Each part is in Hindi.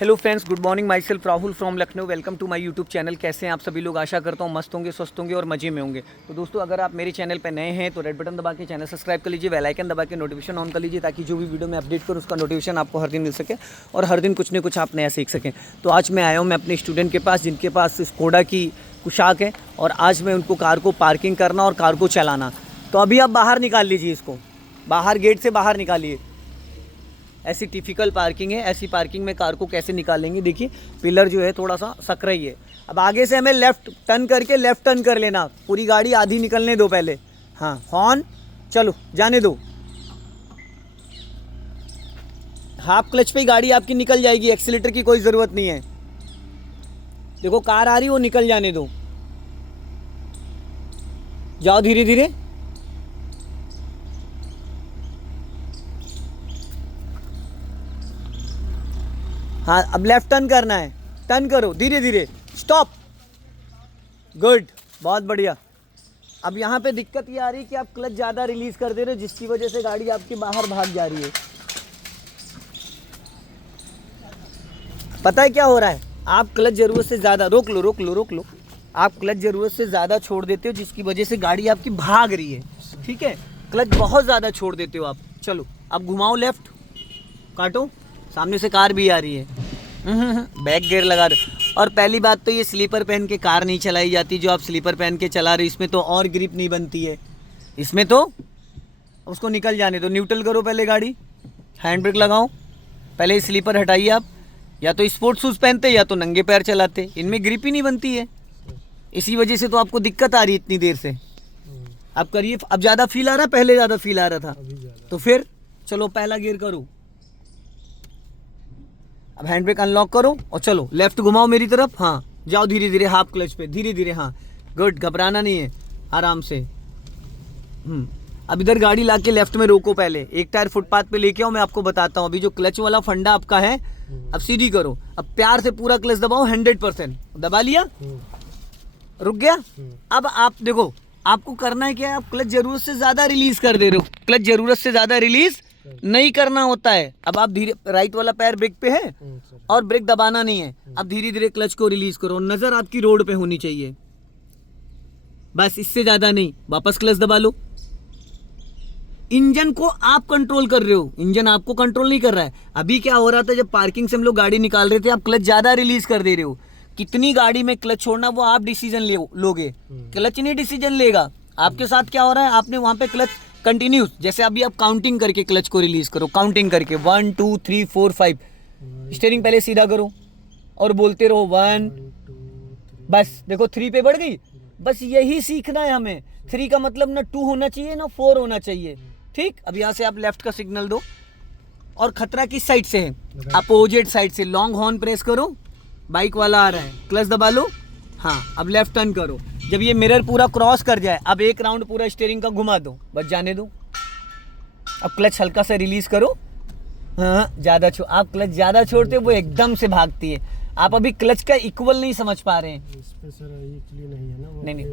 Hello friends, good morning. Myself Rahul from Lucknow. Welcome to my YouTube channel. कैसे हैं आप सभी लोग? आशा करता हूँ मस्त होंगे, स्वस्थ होंगे और मजे में होंगे। तो दोस्तों, अगर आप मेरे चैनल पर नए हैं तो रेड बटन दबा के चैनल सब्सक्राइब कर लीजिए, बेल आइकन दबा के नोटिफिकेशन ऑन कर लीजिए, ताकि जो भी वीडियो मैं अपडेट करूँ उसका नोटिफिकेशन आपको हर दिन मिल सके और हर दिन कुछ न कुछ आप नया सीख सकें। तो आज मैं आया हूँ मैं अपने स्टूडेंट के पास, जिनके पास स्कोडा की कुशाक है, और आज मैं उनको कार को पार्किंग करना और कार को चलाना। तो अभी आप बाहर निकाल लीजिए इसको, बाहर गेट से बाहर निकालिए। ऐसी टिपिकल पार्किंग है, ऐसी पार्किंग में कार को कैसे निकालेंगे? देखिए, पिलर जो है थोड़ा सा सक रही है। अब आगे से हमें लेफ़्ट टर्न करके लेफ़्ट टर्न कर लेना। पूरी गाड़ी आधी निकलने दो पहले। हाँ, हॉर्न, चलो जाने दो। हाफ क्लच पे ही गाड़ी आपकी निकल जाएगी, एक्सीलेटर की कोई ज़रूरत नहीं है। देखो कार आ रही, वो निकल जाने दो। जाओ धीरे धीरे। हाँ, अब लेफ्ट टर्न करना है। टर्न करो धीरे धीरे। स्टॉप। गुड, बहुत बढ़िया। अब यहाँ पे दिक्कत ये आ रही है कि आप क्लच ज़्यादा रिलीज़ कर दे रहे हो, जिसकी वजह से गाड़ी आपकी बाहर भाग जा रही है। पता है क्या हो रहा है? आप क्लच ज़रूरत से ज़्यादा रोक लो, रोक लो, रोक लो। आप क्लच ज़रूरत से ज़्यादा छोड़ देते हो, जिसकी वजह से गाड़ी आपकी भाग रही है। ठीक है, क्लच बहुत ज़्यादा छोड़ देते हो आप। चलो अब घुमाओ, लेफ्ट काटो। सामने से कार भी आ रही है। बैक गियर लगा दो। और पहली बात तो ये स्लीपर पहन के कार नहीं चलाई जाती। जो आप स्लीपर पहन के चला रहे हो, इसमें तो और ग्रिप नहीं बनती है। इसमें तो उसको निकल जाने दो। न्यूट्रल करो पहले गाड़ी, हैंड ब्रेक लगाओ। पहले स्लीपर हटाइए। आप या तो स्पोर्ट्स शूज़ पहनते या तो नंगे पैर चलाते, इनमें ग्रिप ही नहीं बनती है। इसी वजह से तो आपको दिक्कत आ रही है इतनी देर से। अब करिए। अब ज़्यादा फील आ रहा है? पहले ज़्यादा फील आ रहा था तो फिर चलो पहला गियर करो। अब हैंड ब्रेक अनलॉक करो और चलो लेफ्ट घुमाओ मेरी तरफ। हाँ, जाओ धीरे धीरे, हाफ क्लच पे धीरे धीरे। हाँ गुड, घबराना नहीं है, आराम से। अब इधर गाड़ी लाके लेफ्ट में रोको। पहले एक टायर फुटपाथ पे लेके आओ, मैं आपको बताता हूँ। अभी जो क्लच वाला फंडा आपका है, अब सीधी करो। अब प्यार से पूरा क्लच दबाओ, 100% दबा लिया। रुक गया। अब आप देखो, आपको करना है क्या? आप क्लच जरूरत से ज्यादा रिलीज कर दे रहे हो। क्लच जरूरत से ज्यादा रिलीज नहीं करना होता है। अब आप धीरे, राइट वाला पैर ब्रेक पे है और ब्रेक दबाना नहीं है। अब धीरे धीरे क्लच को रिलीज करो। नजर आपकी रोड पे होनी चाहिए, बस, इससे ज्यादा नहीं। वापस क्लच दबा लो। इंजन को आप कंट्रोल कर रहे हो, इंजन आपको कंट्रोल नहीं कर रहा है। अभी क्या हो रहा था, जब पार्किंग से हम लोग गाड़ी निकाल रहे थे, आप क्लच ज्यादा रिलीज कर दे रहे हो। कितनी गाड़ी में क्लच छोड़ना वो आप डिसीजन लोगे, क्लच नहीं डिसीजन लेगा। आपके साथ क्या हो रहा है? आपने वहां पे क्लच कंटिन्यूस, जैसे अभी आप काउंटिंग करके क्लच को रिलीज करो। काउंटिंग करके 1 2 3 4 5। स्टीयरिंग पहले सीधा करो और बोलते रहो 1। बस देखो 3 पे बढ़ गई। बस यही सीखना है हमें। 3 का मतलब ना 2 होना चाहिए ना 4 होना चाहिए। ठीक, अब यहाँ से आप लेफ्ट का सिग्नल दो। और खतरा किस साइड से है? अपोजिट साइड से। लॉन्ग हॉर्न प्रेस करो, बाइक वाला आ रहा है, क्लच दबा लो। हाँ, अब लेफ्ट टर्न करो। जब ये मिरर पूरा क्रॉस कर जाए, अब एक राउंड पूरा स्टीयरिंग का घुमा दो, बस जाने दो। अब क्लच हल्का सा रिलीज करो। हाँ, आप क्लच ज़्यादा छोड़ते हो, वो एकदम से भागती है। आप अभी क्लच का इक्वल नहीं समझ पा रहे हैं। इसमें सर नहीं है ना, नहीं,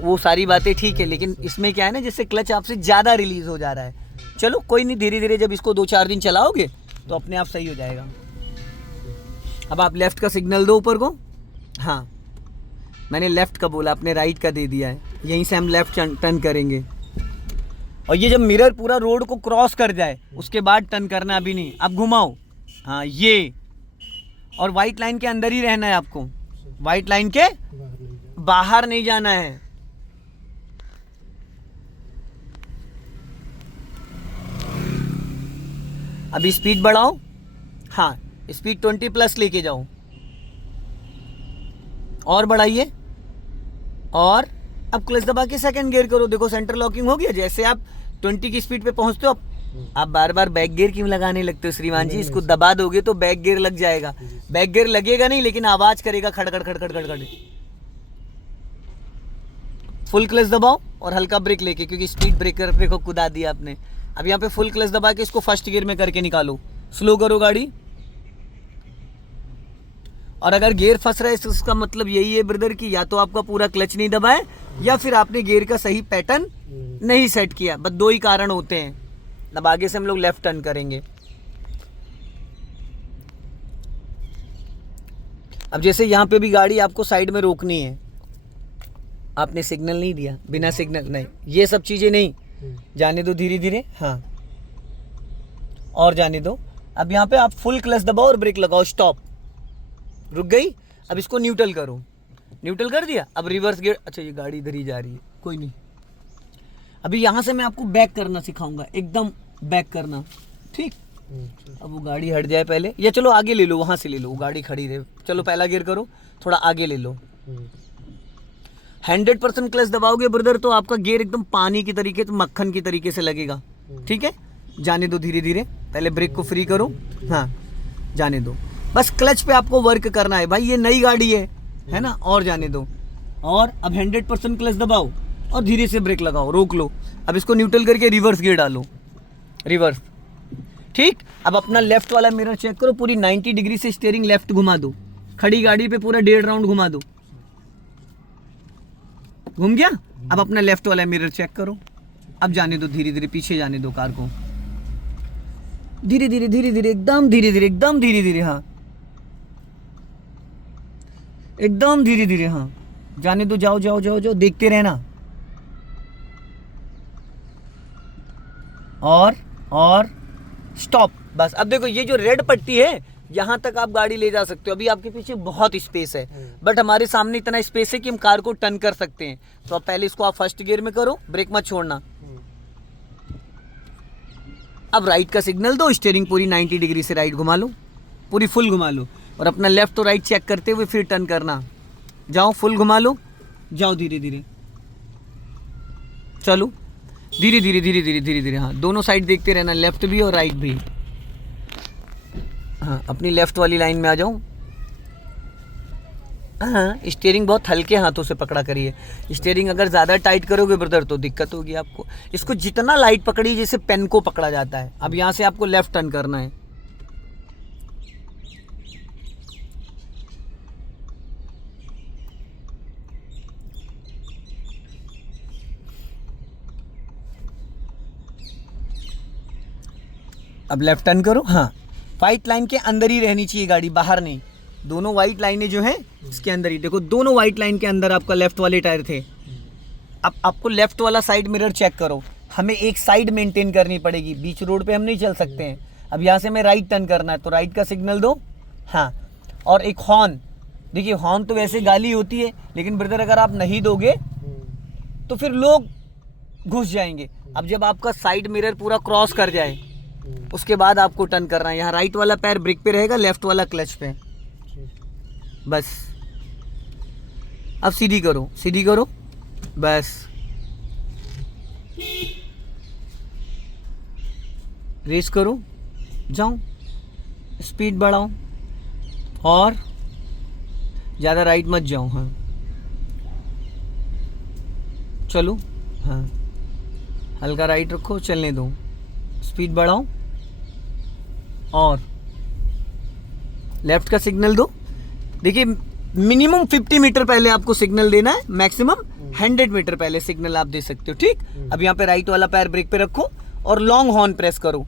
वो सारी बातें ठीक है, लेकिन इसमें क्या है ना, जैसे क्लच आपसे ज़्यादा रिलीज हो जा रहा है। चलो कोई नहीं, धीरे धीरे जब इसको 2-4 दिन चलाओगे तो अपने आप सही हो जाएगा। अब आप लेफ्ट का सिग्नल दो ऊपर को। हाँ, मैंने लेफ्ट का बोला, आपने राइट का दे दिया है। यहीं से हम लेफ्ट टर्न करेंगे। और ये जब मिरर पूरा रोड को क्रॉस कर जाए, उसके बाद टर्न करना, अभी नहीं। अब घुमाओ। हाँ, ये, और वाइट लाइन के अंदर ही रहना है आपको, वाइट लाइन के बाहर नहीं जाना है। अभी स्पीड बढ़ाओ। हाँ, स्पीड 20+ लेके जाओ, और बढ़ाइए। और अब क्लच दबा के सेकंड गियर करो। देखो सेंटर लॉकिंग हो गया। जैसे आप 20 की स्पीड पे पहुंचते हो, आप बार बार बैक गियर क्यों लगाने लगते हो श्रीमान जी? इसको दबा दोगे तो बैक गियर लग जाएगा। बैक गियर लगेगा नहीं, लेकिन आवाज करेगा खड़खड़ खड़खड़ खड़खड़। फुल क्लच दबाओ और हल्का ब्रेक लेके, क्योंकि स्पीड ब्रेकर पे को कुदा दिया आपने। अब यहाँ पे फुल क्लच दबा के इसको फर्स्ट गियर में करके निकालो। स्लो करो गाड़ी। और अगर गियर फंस रहा है तो उसका मतलब यही है ब्रदर कि या तो आपका पूरा क्लच नहीं दबाए, या फिर आपने गियर का सही पैटर्न नहीं सेट किया। बस 2 ही कारण होते हैं। अब आगे से हम लोग लेफ्ट टर्न करेंगे। अब जैसे यहाँ पे भी गाड़ी आपको साइड में रोकनी है, आपने सिग्नल नहीं दिया, बिना सिग्नल नहीं, ये सब चीज़ें नहीं, जाने दो धीरे धीरे, हाँ और जाने दो। अब यहाँ पे आप फुल क्लच दबाओ और ब्रेक लगाओ, स्टॉप, रुक गई। अब इसको न्यूट्रल करो, न्यूट्रल कर दिया। अब रिवर्स गियर, अच्छा ये गाड़ी इधर ही जा रही है, कोई नहीं। अभी यहाँ से मैं आपको बैक करना सिखाऊंगा, एकदम बैक करना, ठीक। अब वो गाड़ी हट जाए पहले, या चलो आगे ले लो, वहाँ से ले लो, वो गाड़ी खड़ी रहे, चलो पहला गियर करो, थोड़ा आगे ले लो। 100% क्लच दबाओगे ब्रदर तो आपका गियर एकदम पानी की तरीके, तो मक्खन की तरीके से लगेगा, ठीक है। जाने दो धीरे धीरे, पहले ब्रेक को फ्री करो, हाँ जाने दो, बस क्लच पे आपको वर्क करना है भाई, ये नई गाड़ी है ना। और जाने दो, और अब 100% क्लच दबाओ और धीरे से ब्रेक लगाओ, रोक लो। अब इसको न्यूट्रल करके रिवर्स गियर डालो, रिवर्स, ठीक। अब अपना लेफ्ट वाला मिरर चेक करो, पूरी 90 डिग्री से स्टीयरिंग लेफ्ट घुमा दो, खड़ी गाड़ी पे पूरा 1.5 राउंड घुमा दो, घूम गया। अब अपना लेफ्ट वाला मिरर चेक करो, अब जाने दो धीरे धीरे, पीछे जाने दो कार को, धीरे धीरे धीरे धीरे, एकदम धीरे धीरे, एकदम धीरे धीरे, हाँ एकदम धीरे धीरे, हाँ जाने दो, जाओ जाओ जाओ जाओ, देखते रहना। और स्टॉप, बस। अब देखो ये जो रेड पट्टी है, यहाँ तक आप गाड़ी ले जा सकते हो, अभी आपके पीछे बहुत स्पेस है, बट हमारे सामने इतना स्पेस है कि हम कार को टर्न कर सकते हैं। तो अब पहले इसको आप फर्स्ट गियर में करो, ब्रेक मत छोड़ना। अब राइट का सिग्नल दो, स्टीयरिंग पूरी 90 डिग्री से राइट घुमा लो, पूरी फुल घुमा लो, और अपना लेफ्ट और राइट चेक करते हुए फिर टर्न करना। जाओ फुल घुमा लो, जाओ धीरे धीरे, चलो धीरे धीरे धीरे धीरे धीरे धीरे, हाँ दोनों साइड देखते रहना, लेफ्ट भी और राइट भी। हाँ अपनी लेफ्ट वाली लाइन में आ जाओ। हाँ स्टीयरिंग बहुत हल्के हाथों से पकड़ा करिए, स्टीयरिंग अगर ज़्यादा टाइट करोगे ब्रदर तो दिक्कत होगी आपको। इसको जितना लाइट पकड़िए जैसे पेन को पकड़ा जाता है। अब यहाँ से आपको लेफ्ट टर्न करना है, अब लेफ्ट टर्न करो, हाँ वाइट लाइन के अंदर ही रहनी चाहिए गाड़ी, बाहर नहीं। दोनों वाइट लाइनें जो हैं इसके अंदर ही, देखो दोनों वाइट लाइन के अंदर आपका लेफ्ट वाले टायर थे। अब आपको लेफ्ट वाला साइड मिरर चेक करो, हमें एक साइड मेंटेन करनी पड़ेगी, बीच रोड पे हम नहीं चल सकते हैं। अब यहाँ से हमें राइट टर्न करना है, तो राइट का सिग्नल दो, हाँ। और एक हॉर्न, देखिए हॉर्न तो वैसे गाली होती है, लेकिन ब्रदर अगर आप नहीं दोगे तो फिर लोग घुस जाएंगे। अब जब आपका साइड मिरर पूरा क्रॉस कर जाए उसके बाद आपको टर्न करना है। यहाँ राइट वाला पैर ब्रेक पे रहेगा, लेफ्ट वाला क्लच पे, बस। अब सीधी करो, सीधी करो, बस। रेस करो, जाओ, स्पीड बढ़ाओ, और ज़्यादा राइट मत जाओ, हाँ चलो, हाँ हल्का राइट रखो, चलने दो, स्पीड बढ़ाओ, और लेफ्ट का सिग्नल दो। देखिए मिनिमम 50 मीटर पहले आपको सिग्नल देना है, मैक्सिमम 100 मीटर पहले सिग्नल आप दे सकते हो, ठीक। अब यहाँ पे राइट वाला पैर ब्रेक पे रखो और लॉन्ग हॉर्न प्रेस करो।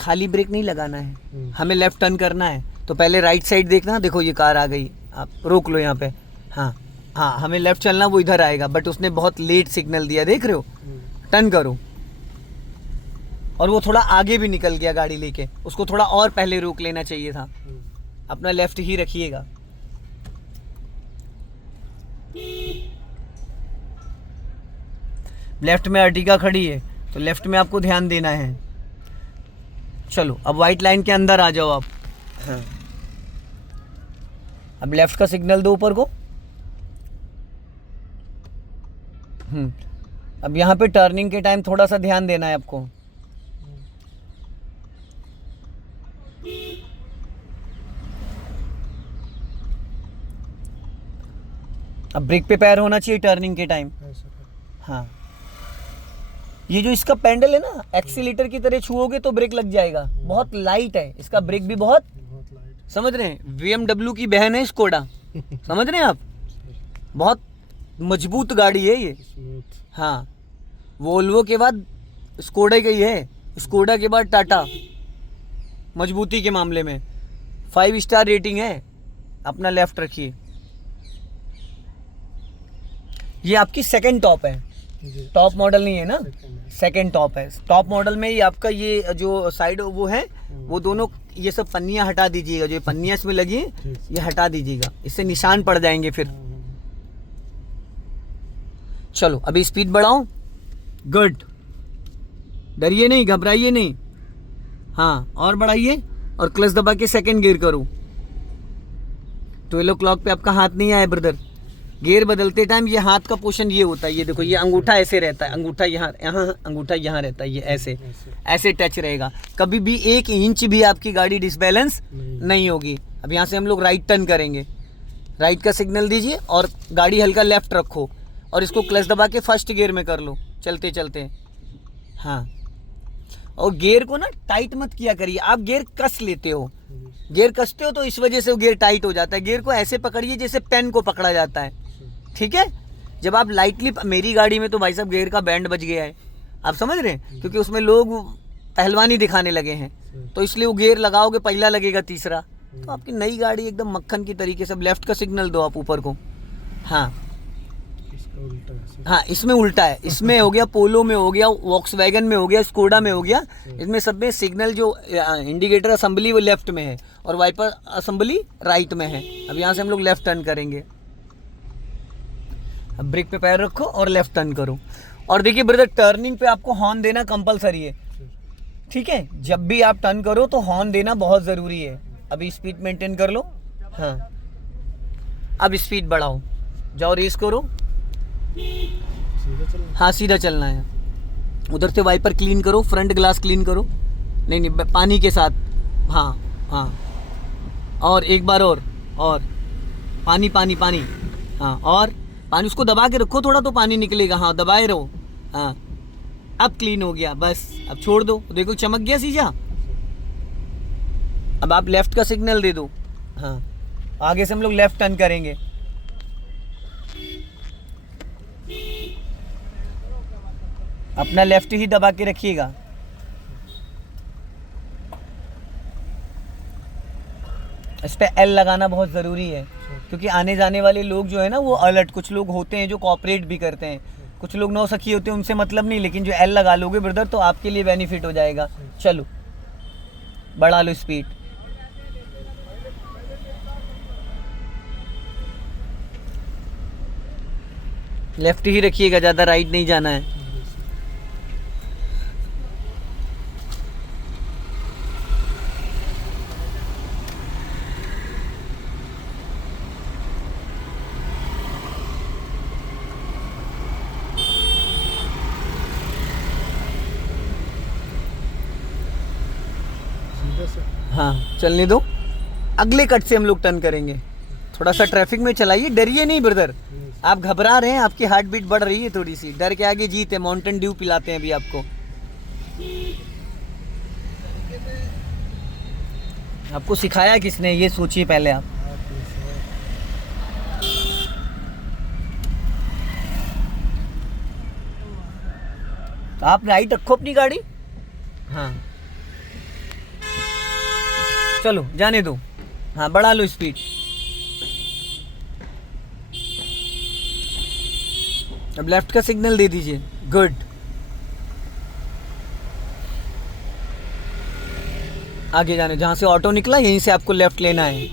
खाली ब्रेक नहीं लगाना है, हमें लेफ्ट टर्न करना है, तो पहले राइट साइड देखना, देखो ये कार आ गई, आप रोक लो यहाँ पे, हाँ हाँ हमें लेफ्ट चलना, वो इधर आएगा, बट उसने बहुत लेट सिग्नल दिया, देख रहे हो। टर्न करो, और वो थोड़ा आगे भी निकल गया गाड़ी लेके, उसको थोड़ा और पहले रोक लेना चाहिए था। अपना लेफ्ट ही रखिएगा, लेफ्ट में अर्टिगा खड़ी है तो लेफ्ट में आपको ध्यान देना है। चलो अब वाइट लाइन के अंदर आ जाओ आप, हाँ। अब लेफ्ट का सिग्नल दो ऊपर को। अब यहाँ पे टर्निंग के टाइम थोड़ा सा ध्यान देना है आपको। अब ब्रेक पे पैर होना चाहिए टर्निंग के टाइम, हाँ। ये जो इसका पैडल है ना, एक्सीलेटर की तरह छुओगे तो ब्रेक लग जाएगा, बहुत लाइट है इसका ब्रेक भी, बहुत लाइट। समझ रहे हैं, BMW की बहन है स्कोडा, समझ रहे हैं आप, बहुत मजबूत गाड़ी है ये, हाँ। वोल्वो के बाद स्कोडा गई है, स्कोडा के बाद टाटा, मजबूती के मामले में। 5 स्टार रेटिंग है। अपना लेफ्ट रखिए। ये आपकी सेकंड टॉप है, जी टॉप मॉडल नहीं है ना, सेकंड है। सेकंड टॉप है। टॉप मॉडल में ही आपका ये जो साइड वो है, वो दोनों ये सब पन्नियाँ हटा दीजिएगा, जो ये पन्नियाँ इसमें लगी हैं, ठीक। ये हटा दीजिएगा, इससे निशान पड़ जाएंगे फिर। चलो अभी स्पीड बढ़ाओ। गुड, डरिए नहीं, घबराइए नहीं। हाँ और बढ़ाइए और क्लच दबा के सेकंड गियर करो। 12 o'clock पे आपका हाथ नहीं आया ब्रदर। गियर बदलते टाइम ये हाथ का पोर्शन ये होता है, ये देखो, ये अंगूठा ऐसे रहता है, अंगूठा यहाँ यहाँ, अंगूठा यहाँ रहता है, ये ऐसे ऐसे टच रहेगा। कभी भी 1 इंच भी आपकी गाड़ी डिसबैलेंस नहीं होगी। अब यहाँ से हम लोग राइट टर्न करेंगे, राइट का सिग्नल दीजिए और गाड़ी हल्का लेफ्ट रखो और इसको क्लच दबा के फर्स्ट गियर में कर लो चलते चलते। हाँ, और गियर को ना टाइट मत किया करिए, आप गियर कस लेते हो, गियर कसते हो तो इस वजह से वो गियर टाइट हो जाता है। गियर को ऐसे पकड़िए जैसे पेन को पकड़ा जाता है, ठीक है। जब आप लाइटली, मेरी गाड़ी में तो भाई साहब गियर का बैंड बज गया है, आप समझ रहे हैं, क्योंकि उसमें लोग पहलवानी दिखाने लगे हैं, तो इसलिए वो गियर लगाओगे, पहला लगेगा, तीसरा, तो आपकी नई गाड़ी एकदम मक्खन की तरीके से। लेफ्ट का सिग्नल दो आप ऊपर को। हाँ इसका उल्टा है। हाँ, इसमें उल्टा है, इसमें हो गया, पोलो में हो गया, वॉक्सवैगन में हो गया, स्कोडा में हो गया। इसमें सब में सिग्नल जो इंडिकेटर असेंबली वो लेफ्ट में है और वाइपर असेंबली राइट में है। अब यहाँ से हम लोग लेफ्ट टर्न करेंगे। अब ब्रेक पे पैर रखो और लेफ्ट टर्न करो। और देखिए ब्रदर, टर्निंग पे आपको हॉर्न देना कंपलसरी है, ठीक है। जब भी आप टर्न करो तो हॉर्न देना बहुत ज़रूरी है। अभी स्पीड मेंटेन कर लो। हाँ, अब स्पीड बढ़ाओ, जाओ रेस करो। सीधा चलना। हाँ सीधा चलना है। उधर से वाइपर क्लीन करो, फ्रंट ग्लास क्लीन करो। नहीं नहीं, पानी के साथ। हाँ हाँ, और एक बार और पानी पानी पानी। हाँ, और पानी उसको दबा के रखो थोड़ा तो पानी निकलेगा। हाँ दबाए रहो। हाँ, अब क्लीन हो गया, बस अब छोड़ दो। देखो चमक गया शीशा। अब आप लेफ्ट का सिग्नल दे दो। हाँ, आगे से हम लोग लेफ्ट टर्न करेंगे। अपना लेफ्ट ही दबा के रखिएगा। इस पे एल लगाना बहुत ज़रूरी है, क्योंकि आने जाने वाले लोग जो है ना वो अलर्ट, कुछ लोग होते हैं जो कोऑपरेट भी करते हैं, कुछ लोग नौसखी होते हैं, उनसे मतलब नहीं, लेकिन जो एल लगा लोगे ब्रदर तो आपके लिए बेनिफिट हो जाएगा। चलो बढ़ा लो स्पीड। लेफ्ट ही रखिएगा, ज़्यादा राइट नहीं जाना है। सीधा से। हाँ चलने दो, अगले कट से हम लोग टर्न करेंगे। थोड़ा सा ट्रैफिक में चलाइए, डरिए नहीं ब्रदर। आप घबरा रहे हैं, आपकी हार्ट बीट बढ़ रही है थोड़ी सी। डर के आगे जीत है। माउंटेन ड्यू पिलाते हैं अभी आपको। आपको सिखाया किसने, ये सोचिए पहले आप। आपने से तो आप राइट रखो अपनी गाड़ी। हाँ चलो जाने दो। हाँ बढ़ा लो स्पीड। अब लेफ्ट का सिग्नल दे दीजिए। गुड, आगे जाने, जहाँ से ऑटो निकला यहीं से आपको लेफ्ट लेना है।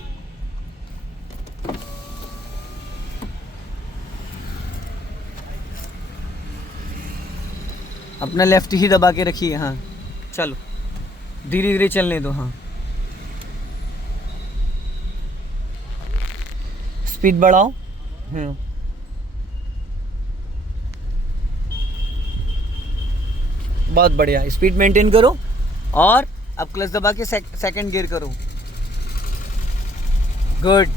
अपना लेफ्ट ही दबा के रखिए। हाँ चलो धीरे धीरे चलने दो। हाँ स्पीड बढ़ाओ। बहुत बढ़िया, स्पीड मेंटेन करो और अब क्लच दबा के सेकंड गियर करो। गुड,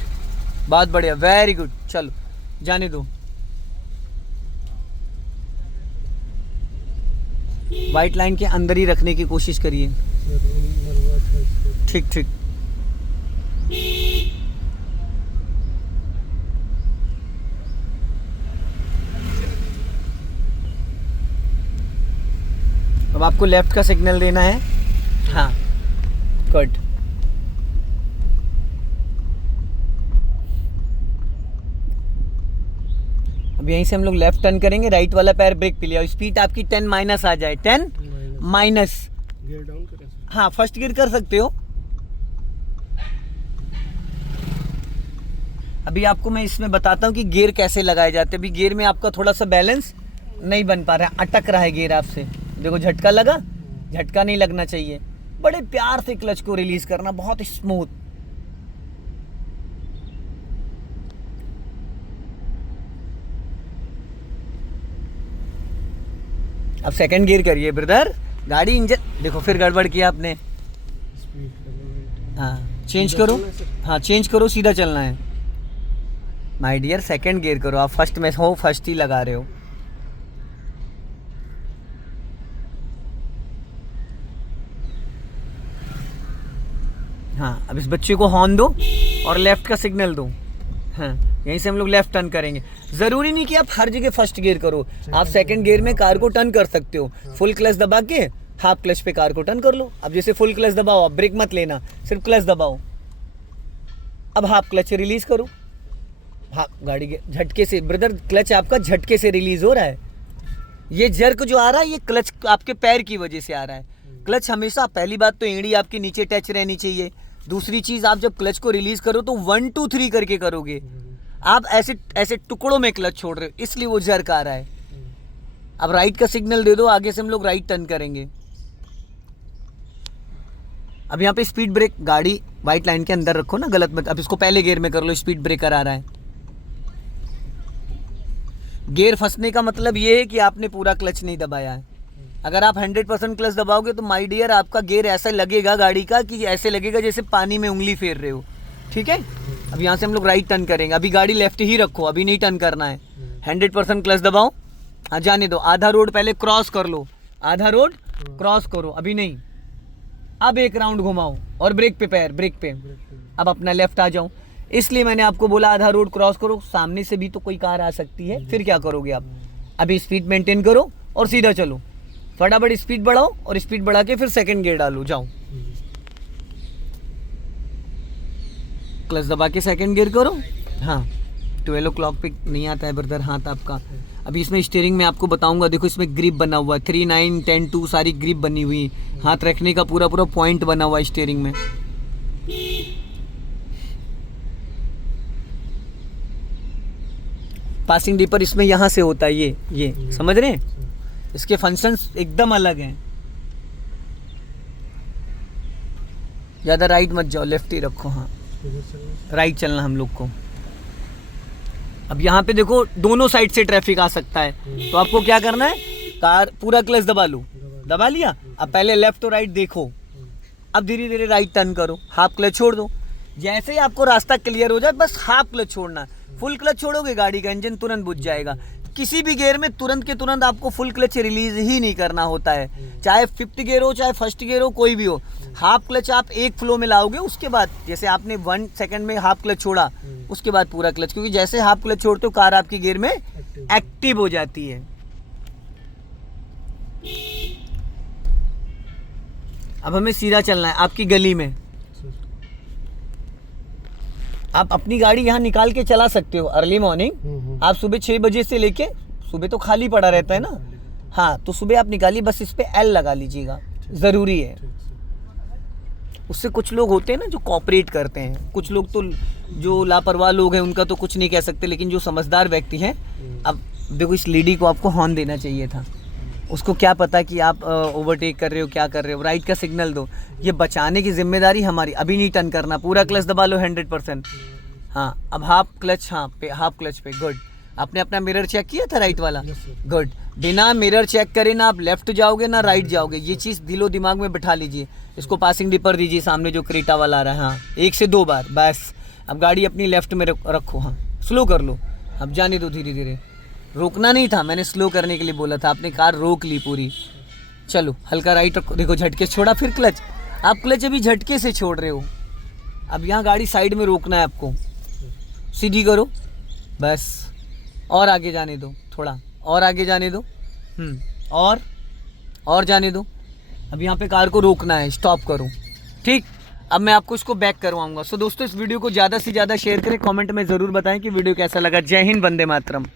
बहुत बढ़िया, वेरी गुड। चलो जाने दो। वाइट लाइन के अंदर ही रखने की कोशिश करिए। ठीक ठीक। अब आपको लेफ्ट का सिग्नल देना है। हाँ गुड। अब यहीं से हम लोग लेफ्ट टर्न करेंगे, राइट वाला पैर ब्रेक पे लिया, स्पीड आपकी 10 माइनस आ जाए, 10 माइनस। गियर डाउन करें सर। हाँ फर्स्ट गियर कर सकते हो। अभी आपको मैं इसमें बताता हूँ कि गियर कैसे लगाए जाते हैं। अभी गियर में आपका थोड़ा सा बैलेंस नहीं बन पा रहा है, अटक रहा है गियर आपसे। देखो झटका लगा, झटका नहीं लगना चाहिए। बड़े प्यार से क्लच को रिलीज करना, बहुत स्मूथ। अब सेकंड गियर करिए ब्रदर, गाड़ी इंजन देखो फिर गड़बड़ किया आपने। Speed development. हाँ चेंज सीधा करो, चलना है सर? हाँ चेंज करो, सीधा चलना है माय डियर। सेकंड गियर करो, आप फर्स्ट में हो, फर्स्ट ही लगा रहे हो। हाँ अब इस बच्चे को हॉर्न दो और लेफ्ट का सिग्नल दो। हाँ यहीं से हम लोग लेफ्ट टर्न करेंगे। ज़रूरी नहीं कि आप हर जगह फर्स्ट गियर करो, आप सेकंड गियर में कार को टर्न कर सकते हो। फुल क्लच दबा के हाफ क्लच पे कार को टर्न कर लो। अब जैसे फुल क्लच दबाओ, आप ब्रेक मत लेना, सिर्फ क्लच दबाओ। अब हाफ क्लच रिलीज करो। हाँ गाड़ी के झटके से ब्रदर, क्लच आपका झटके से रिलीज हो रहा है। ये जर्क जो आ रहा है ये क्लच आपके पैर की वजह से आ रहा है। क्लच हमेशा, पहली बात तो एड़ी आपकी नीचे टच रहनी चाहिए। दूसरी चीज, आप जब क्लच को रिलीज करो तो 1 2 3 करके करोगे। आप ऐसे ऐसे टुकड़ों में क्लच छोड़ रहे हो, इसलिए वो जर्क आ रहा है। अब राइट का सिग्नल दे दो, आगे से हम लोग राइट टर्न करेंगे। अब यहाँ पे स्पीड ब्रेक, गाड़ी वाइट लाइन के अंदर रखो ना, गलत मत। अब इसको पहले गियर में कर लो, स्पीड ब्रेकर आ रहा है। गियर फंसने का मतलब ये है कि आपने पूरा क्लच नहीं दबाया है। अगर आप 100% क्लच दबाओगे तो माय डियर आपका गियर ऐसा लगेगा गाड़ी का कि ऐसे लगेगा जैसे पानी में उंगली फेर रहे हो। ठीक है, अब यहाँ से हम लोग राइट टर्न करेंगे। अभी गाड़ी लेफ्ट ही रखो, अभी नहीं टर्न करना है। 100% क्लच दबाओ, हाँ जाने दो। आधा रोड पहले क्रॉस कर लो, आधा रोड क्रॉस करो, अभी नहीं। अब एक राउंड घुमाओ और ब्रेक पे पैर, ब्रेक पे। अब अपना लेफ्ट आ जाओ, इसलिए मैंने आपको बोला आधा रोड क्रॉस करो। सामने से भी तो कोई कार आ सकती है, फिर क्या करोगे आप। अभी स्पीड मेंटेन करो और सीधा चलो। फटाफट स्पीड बढ़ाओ और स्पीड बढ़ा के फिर सेकंड गियर डालो, जाओ। क्लच दबा के सेकंड गियर करो। हाँ 12 o'clock पे नहीं आता है ब्रदर हाथ आपका। अभी इसमें स्टीयरिंग में आपको बताऊंगा, देखो इसमें ग्रिप बना हुआ है, 3 9 10 2 सारी ग्रिप बनी हुई है। हाथ रखने का पूरा पूरा पॉइंट बना हुआ है स्टीयरिंग में। पासिंग डिपर इसमें यहाँ से होता है, ये समझ रहे हैं। इसके फंक्शंस एकदम अलग हैं। ज़्यादा राइट मत जाओ, लेफ्ट ही रखो। हाँ राइट चलना हम लोग को। अब यहाँ पे देखो दोनों साइड से ट्रैफिक आ सकता है, तो आपको क्या करना है, कार पूरा क्लच दबा लो। दबा लिया, अब पहले लेफ्ट और राइट देखो। अब धीरे धीरे राइट टर्न करो, हाफ क्लच छोड़ दो। जैसे ही आपको रास्ता क्लियर हो जाए बस हाफ क्लच छोड़ना। फुल क्लच छोड़ोगे गाड़ी का इंजन तुरंत बुझ जाएगा। किसी भी गियर में तुरंत के तुरंत आपको फुल क्लच रिलीज ही नहीं करना होता है, चाहे 5th गियर हो चाहे फर्स्ट गियर हो, कोई भी हो। हाफ क्लच आप एक फ्लो में लाओगे, उसके बाद जैसे आपने 1 सेकंड में हाफ क्लच छोड़ा, उसके बाद पूरा क्लच, क्योंकि जैसे हाफ क्लच छोड़ते हो कार आपकी गियर में एक्टिव हो जाती है। अब हमें सीधा चलना है आपकी गली में। आप अपनी गाड़ी यहाँ निकाल के चला सकते हो अर्ली मॉर्निंग। आप सुबह 6 बजे से लेके, सुबह तो खाली पड़ा रहता है ना, हाँ तो सुबह आप निकालिए, बस इस पे एल लगा लीजिएगा, ज़रूरी है। उससे कुछ लोग होते हैं ना जो कॉपरेट करते हैं, कुछ लोग तो जो लापरवाह लोग हैं उनका तो कुछ नहीं कह सकते, लेकिन जो समझदार व्यक्ति हैं, अब देखो इस लेडी को आपको हॉर्न देना चाहिए था। उसको क्या पता कि आप ओवरटेक कर रहे हो, क्या कर रहे हो। राइट का सिग्नल दो, ये बचाने की जिम्मेदारी हमारी। अभी नहीं टर्न करना, पूरा क्लच दबा लो 100%। हाँ अब हाफ क्लच, हाँ पे हाफ क्लच पे, गुड। आपने अपना मिरर चेक किया था राइट वाला, गुड। बिना मिरर चेक करे ना आप लेफ्ट जाओगे ना राइट जाओगे, ये चीज़ दिलो दिमाग में बिठा लीजिए। इसको पासिंग डिपर दीजिए, सामने जो क्रेटा वाला आ रहा है, हाँ 1 से 2 बार बस। अब गाड़ी अपनी लेफ्ट में रखो, हाँ स्लो कर लो। अब जाने दो धीरे धीरे, रोकना नहीं था, मैंने स्लो करने के लिए बोला था, आपने कार रोक ली पूरी। चलो हल्का राइट रखो, देखो झटके छोड़ा, फिर क्लच। आप क्लच अभी झटके से छोड़ रहे हो। अब यहाँ गाड़ी साइड में रोकना है आपको, सीधी करो बस, और आगे जाने दो, थोड़ा और आगे जाने दो, और जाने दो। अब यहाँ पे कार को रोकना है, स्टॉप करो, ठीक। अब मैं आपको इसको बैक करवाऊंगा। सो दोस्तों इस वीडियो को ज़्यादा से ज़्यादा शेयर करें, कमेंट में ज़रूर बताएं कि वीडियो कैसा लगा। जय हिंद, वंदे मातरम।